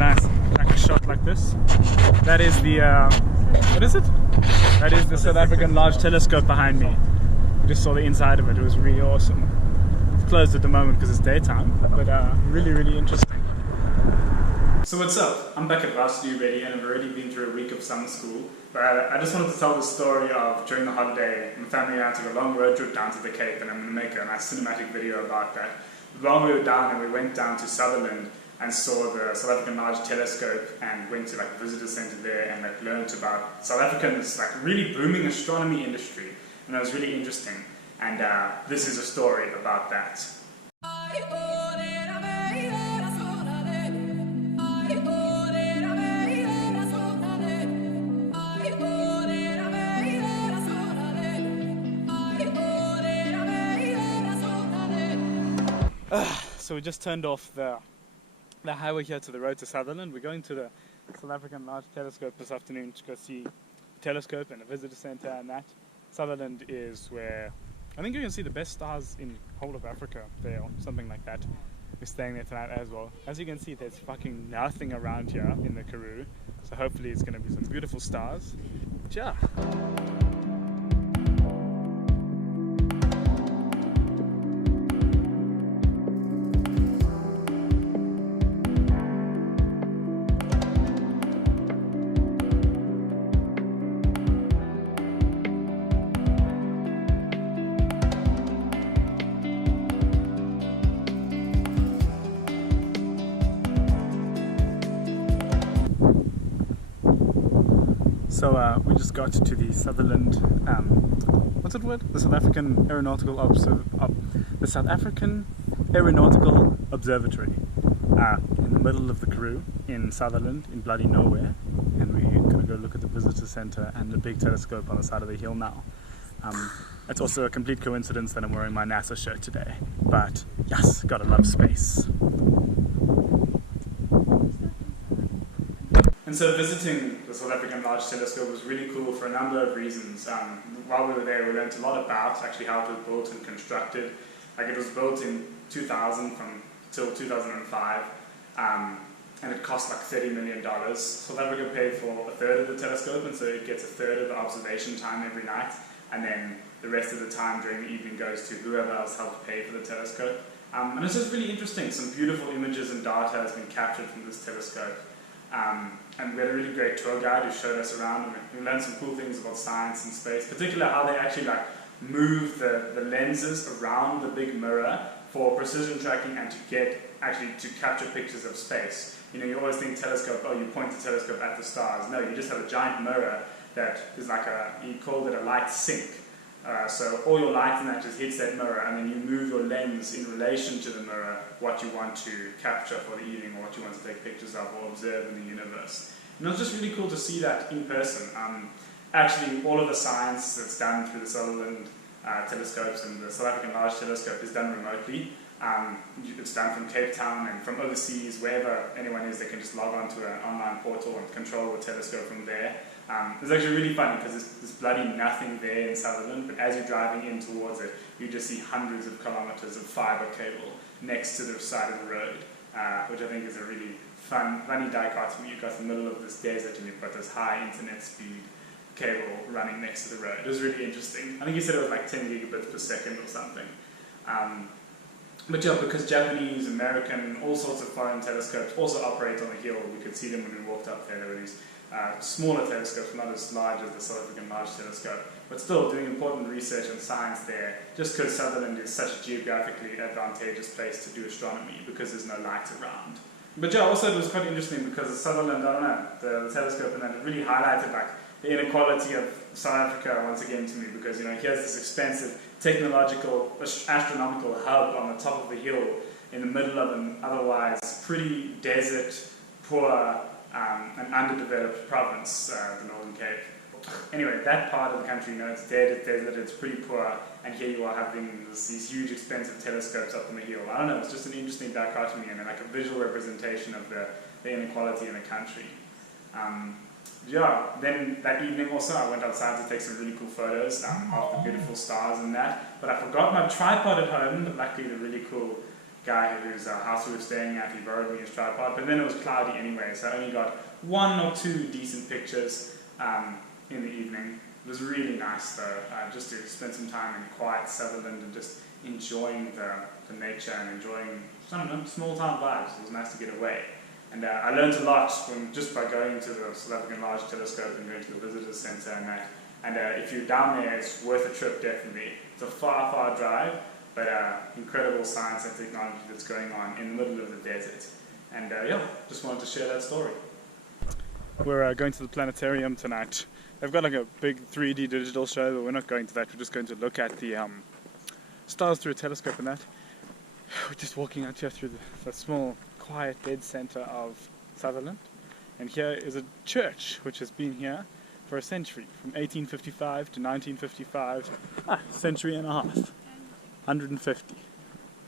nice like a shot like this. That is the what is it? That is the South African Large Telescope behind me. You just saw the inside of it. It was really awesome. It's closed at the moment because it's daytime, but really interesting. So what's up? I'm back at varsity already, and I've already been through a week of summer school. But I just wanted to tell the story of during the holiday, my family and I took a long road trip down to the Cape, and I'm going to make a nice cinematic video about that. While we were down, and we went down to Sutherland and saw the South African Large Telescope, and went to like the visitor centre there, and like learned about South Africa's like really booming astronomy industry, and it was really interesting. And this is a story about that. So we just turned off the highway here to the road to Sutherland. We're going to the South African Large Telescope this afternoon to go see the telescope and the visitor centre and that. Sutherland is where I think you can see the best stars in the whole of Africa there, or something like that. We're staying there tonight as well. As you can see, there's fucking nothing around here in the Karoo, so hopefully it's going to be some beautiful stars. But yeah. So we just got to the Sutherland, what's that word? The South African Aeronautical Observatory in the middle of the Karoo in Sutherland in bloody nowhere, and we're gonna go look at the visitor centre and the big telescope on the side of the hill now. It's also a complete coincidence that I'm wearing my NASA shirt today, but yes, gotta love space. And so visiting the South African Large Telescope was really cool for a number of reasons. While we were there, we learned a lot about actually how it was built and constructed. Like it was built in 2000 till 2005, and it cost like $30 million. South Africa paid for a third of the telescope, and so it gets a third of the observation time every night, and then the rest of the time during the evening goes to whoever else helped pay for the telescope. And it's just really interesting. Some beautiful images and data has been captured from this telescope. And we had a really great tour guide who showed us around, and we learned some cool things about science and space, particularly how they actually like move the lenses around the big mirror for precision tracking and to capture pictures of space. You know, you always think telescope, oh, you point the telescope at the stars. No, you just have a giant mirror that is like he called it a light sink. So all your light in that just hits that mirror, and then you move your lens in relation to the mirror what you want to capture for the evening, or what you want to take pictures of or observe in the universe. And it was just really cool to see that in person. Actually, all of the science that's done through the Sutherland telescopes and the South African Large Telescope is done remotely. It's done from Cape Town and from overseas, wherever anyone is, they can just log on to an online portal and control the telescope from there. It's actually really funny because there's bloody nothing there in Sutherland, but as you're driving in towards it, you just see hundreds of kilometers of fibre cable next to the side of the road, which I think is a really funny dichotomy. You've got the middle of this desert and you've got this high internet speed cable running next to the road. It was really interesting. I think he said it was like 10 gigabits per second or something. But yeah, because Japanese, American, all sorts of foreign telescopes also operate on the hill, we could see them when we walked up there. There were these smaller telescopes, not as large as the South African Large Telescope, but still doing important research and science there, just because Sutherland is such a geographically advantageous place to do astronomy, because there's no light around. But yeah, also it was quite interesting because Sutherland, I don't know, the telescope and that, it really highlighted like the inequality of South Africa once again to me, because you know, here's this expensive technological, astronomical hub on the top of the hill in the middle of an otherwise pretty desert, poor, and underdeveloped province, the Northern Cape. Anyway, that part of the country, you know, it's dead, it's desert, it's pretty poor, and here you are having these huge expensive telescopes up on the hill. I don't know, it's just an interesting dichotomy and like a visual representation of the inequality in the country. Yeah, then that evening also I went outside to take some really cool photos of the beautiful stars and that, but I forgot my tripod at home, but luckily the really cool guy whose house we were staying at, he borrowed me his tripod, but then it was cloudy anyway, so I only got 1 or 2 decent pictures in the evening. It was really nice though, just to spend some time in quiet Sutherland and just enjoying the nature and enjoying, I don't know, small town vibes. It was nice to get away. And I learned a lot just by going to the South African Large Telescope and going to the Visitors Centre and that. And if you're down there, it's worth a trip, definitely. It's a far, far drive, but incredible science and technology that's going on in the middle of the desert. And yeah, just wanted to share that story. We're going to the planetarium tonight. They've got like a big 3D digital show, but we're not going to that. We're just going to look at the stars through a telescope and that. We're just walking out here through the small, quiet, dead centre of Sutherland. And here is a church which has been here for a century, from 1855 to 1955, a century and a half, 150.